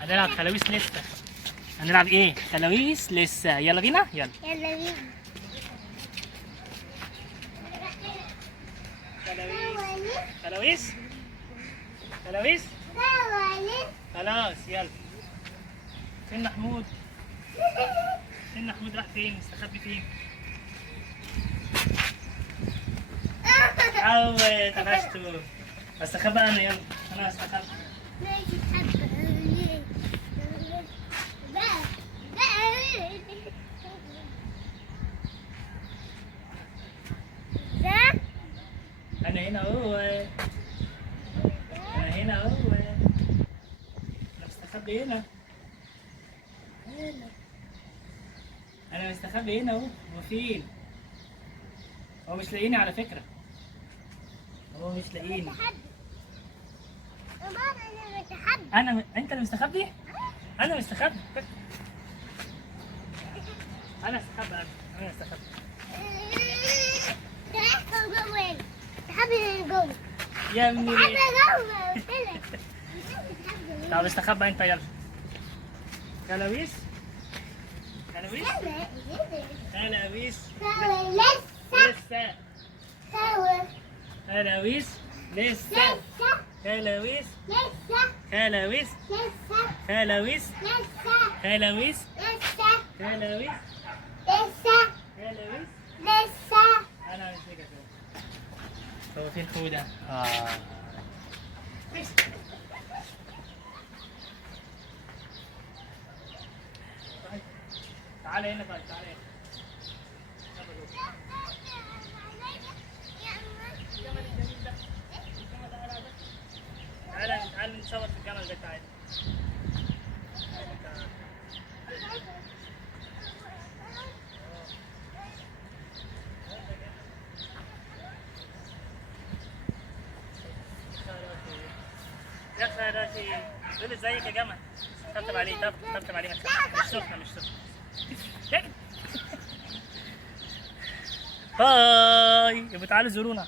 هنلعب خلاويص لسه. هنلعب ايه؟ خلاويص لسه. يلا بينا، يلا. يلا بينا. خلاويص خلاويص. خلاص يلا. فين محمود؟ فين محمود؟ راح فين؟ مستخبي فين؟ عوت قفشته. استخبى انا، يلا انا استخبى. ماشي حبة. ده انا هنا اهو. انا هنا اهو. انا مستخبي هنا. انا مستخبي هنا اهو. هو فين؟ هو مش لاقيني على فكرة. هو مش لاقيني. انت اللي مستخبي؟ انا مستخبي. انا استخبى. انا استخبى. يا ابني طب استخبى انت، يلا. خلاويص خلاويص خلاويص لسه. خلاويص لسه. خلاويص خلاويص خلاويص خلاويص خلاويص خلاويص. انا مش فاكر. هو فين حودة؟ تعالى هنا. طيب تعالى هنا. الجمل الجميل ده. الجمل ده قلع ده. تعالى نصور في الجمل ده. تعالى. يا خراشي. قول ازيك يا جمل. طبطب عليه. طبطب عليه. مش سخنة مش سخنة. باي. يبقوا تعالوا زورونا.